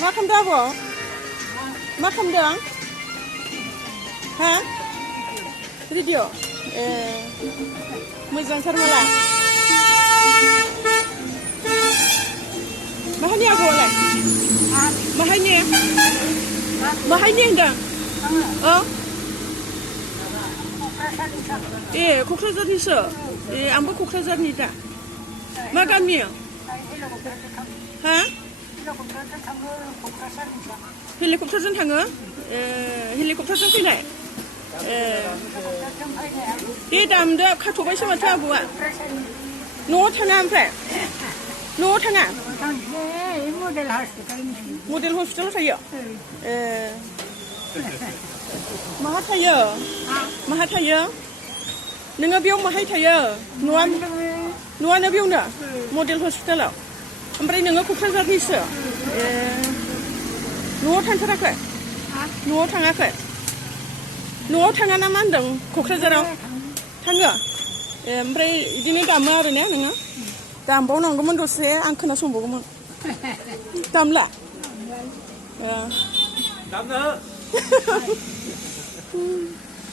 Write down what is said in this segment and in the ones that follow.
मा खालामदों आब'? मा खालामदों? हा? रेडिअ'? ए मोजांथार माला? माहायनि आब'आलाय? माहायनि? माहायनि होनदों? औ? ए क'क्राझारनिसो? ए आंबो क'क्राझारनि दा। मा गामि? हा? हेलिकप्टारजों थाङो? ए हेलिकप्टारजों फैनाय? ए दे दामदो खाथ'बायसो माथो आबौआ। न'आव थाङा ओमफ्राय? न'आव थाङा? मडेल हस्पिटालाव थायो? ए माहा थायो? माहा थायो? नोङो बेयाव माहाय थायो? न'आनो बेयावनो? मडेल हस्पिटालाव? ओमफ्राय नोङो क'क्राझारनिसो? ए न'आव थांथाराखै? न'आव थाङाखै? न'आव थाङा ना मा होनदों क'क्राझाराव? थाङो? ए ओमफ्राय बिदिनो दामो आरो ने नोङो? दामबावनांगौमोन दसे आं खोनासंबावगौमोन। दामला?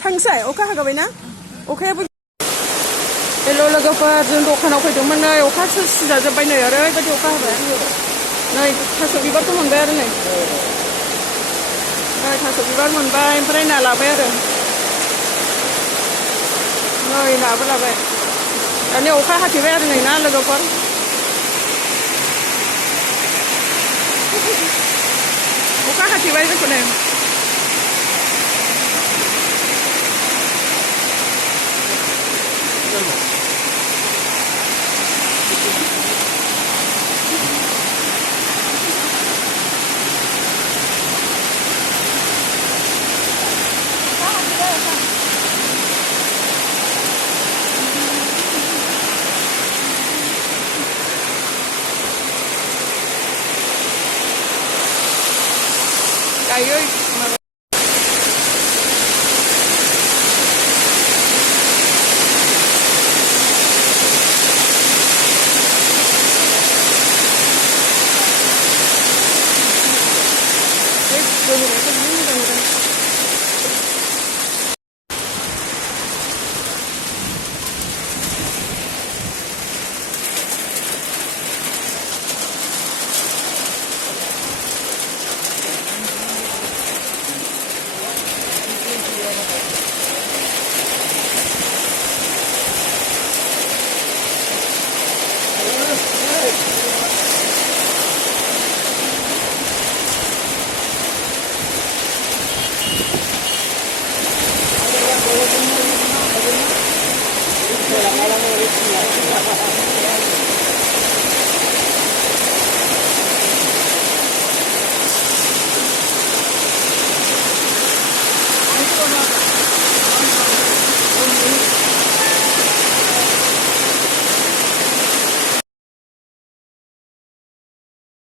थांसै अखा हागाबायना? अखायाबो हेल' लोगोफोर जों दखानाव फैदोंमोन नै अखासो सिजाजोब्बाय नै ओरैबायदि अखा हाबाय नै थास' बिबारखौ मोनबाय आरो नै थास' बिबार मोनबाय ओमफ्राय ना लाबाय आरो नै नाबो लाबाय दानि अखा हाथेबाय आरो नै ना लोगोफोर अखा हाथेबाय जोंखौनो Cayó